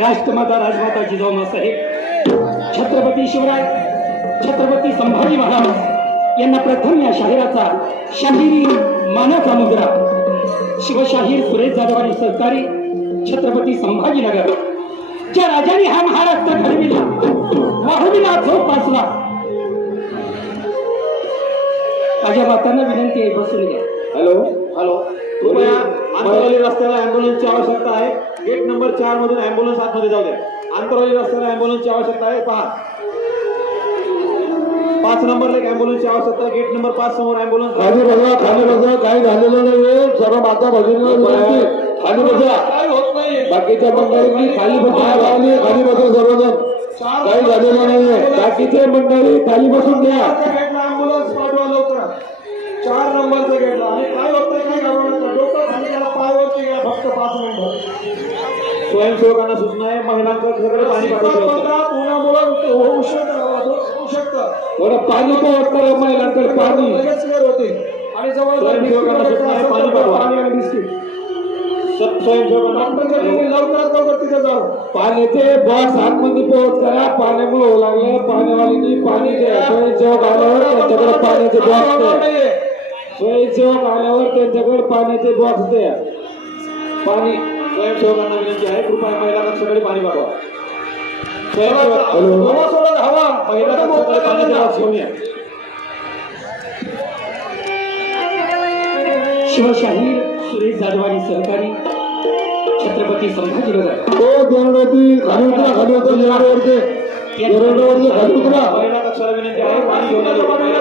राजमाता जिजाऊ साहेब छत्रपती शिवराय छत्रपती संभाजी महाराज यांना प्रथम या शाहिराचा शाहिरी मानाचा मुद्रा. शिवशाहीर सुरेश जाधव आणि सहकारी छत्रपती संभाजीनगर. ज्या राजाने हा महाराष्ट्र घडविला वाढविला झोपासला माझ्या मातांना विनंती आहे बसून घ्या. हॅलो? हॅलो? कृपया रस्त्याला अँब्युलन्सची आवश्यकता आहे. गेट नंबर चार मधून अँब्युलन्स आतमध्ये जाऊ द्या. आंतरवाली रस्त्याला अँब्युलन्सची आवश्यकता आहे. पहा. पाच नंबरला एक अँब्युलन्सची आवश्यकता गेट नंबर पाच समोर अँब्युलन्स खाली बसा खाली बसा. काही झालेलं नाहीये. सर्व माता विनंती. खाली बसा. काय होत नाही. बाकीच्या मंडळींनी खाली बसा. खाली बसा सर्वजण. काही झालेलं नाहीये. बाकीचे मंडळी खाली बसून घ्या. अँब्युलन्स पाठवा लवकर चार नंबरच्या गेटला आणि काय स्वयंसेवकांना सूचना आहे महिलांचं सगळं पाणी पाठवलं उन्हामुळे होऊ शकतं थोडं पाणी करा महिलांकडे पाणी. होते. आणि जवळ स्वयंसेवकांना सूचना आहे पाणी पाठवा आणि बिस्किट. पाण्याचे आतमध्ये पोहोच करा पाण्यामुळे होऊ लागले पाणीवाल्यांनी पाणी द्या. स्वयंसेवक आल्यावर त्यांच्याकडे पाण्याचे बॉक्स द्या. स्वयंसेवक आल्यावर त्यांच्याकडे पाण्याचे बॉक्स द्या. पाणी स्वयंसेवकांना विनंती आहे कृपया महिला कक्षाकडे पाणी पाठवा शिवशाहीर सुरेश जाधव आणि सहकारी छत्रपती संभाजीनगर.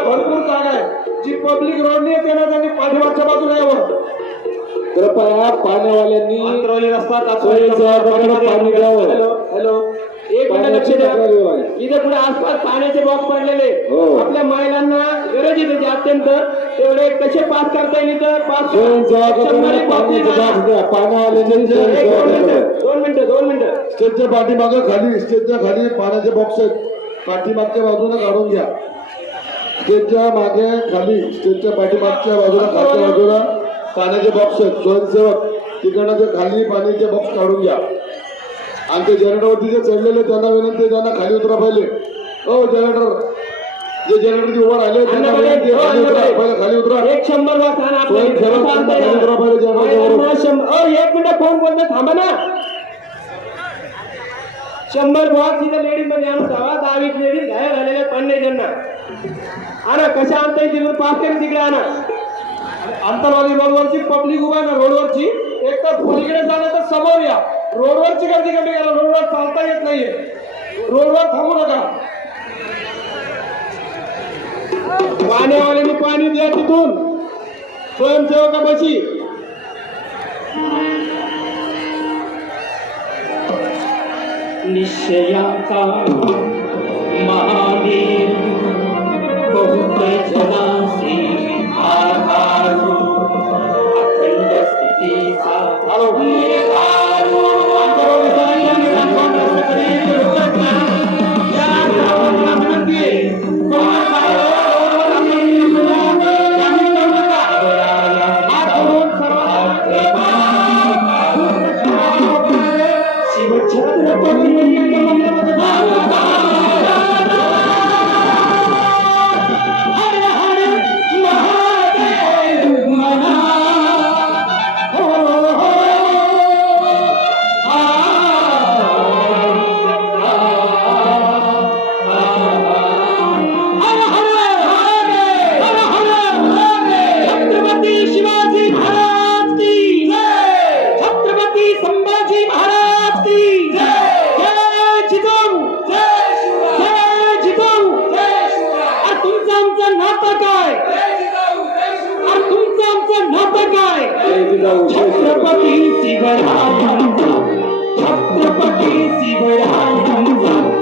भरपूर जागा आहे. जी पब्लिक रोडनी येते ना त्यांनी पाठीमागच्या बाजूला यावं. कृपया पाण्यावाल्यांनी रस्ता पाणी द्यावं. हॅलो. एक मिनिट लक्ष द्या. इथे पुढे आसपास पाण्याचे बॉक्स पडलेले. हो. आपल्या महिलांना गरज आहे त्याची अत्यंत. तेवढे कसे पास करता येईल दोन स्वयंसेवकाकडे मिनिटं दोन मिनिटं दोन मिनिटं. स्टेजच्या पाठीमागं खाली स्टेजच्या खाली पाण्याचे बॉक्स आहेत. पाठीमागच्या बाजूने काढून घ्या. स्टेजच्या मागे खाली स्टेजच्या पाठीमागच्या बाजूला खालच्या बाजूला. पाण्याचे बॉक्स आहेत. स्वयंसेवक तिकडनं ते खाली पाण्याचे बॉक्स काढून घ्या. आणि ते जनरेटरवरती जे चढलेले त्यांना विनंती त्यांना खाली उतरा पहिले. हो जनरेटर जे जनरेटरची उभं राहिले त्यांना विनंती आहे, खाली उतरा एक शंभर खाली उतरा पहिले एक मिनिट फोन बोलतो थांबा ना. शंभर बॉक्स इथं लेडीजमध्ये आणून ठेवा. दहावीस लेडीज घायल झालेले पण नाही त्यांना. आणा कशा आणता येईल तिकडून पाच तिकडे आणा. आंतरवाली रोडवरची पब्लिक उभा आहे ना रोडवरची. एक तर पलीकडे झालं तर समोर या. रोडवरची गर्दी कमी करा रोडवर चालता येत नाहीये. रोडवर थांबू नका. पाण्यावाल्यांनी पाणी द्या तिथून. स्वयंसेवकापाशी निश्चयाचा महावीर बहुत जनासी ఆధారు అఖండ స్థితి సాధన. छत्रपती शिवरायांचा छत्रपती शिवरायांचा.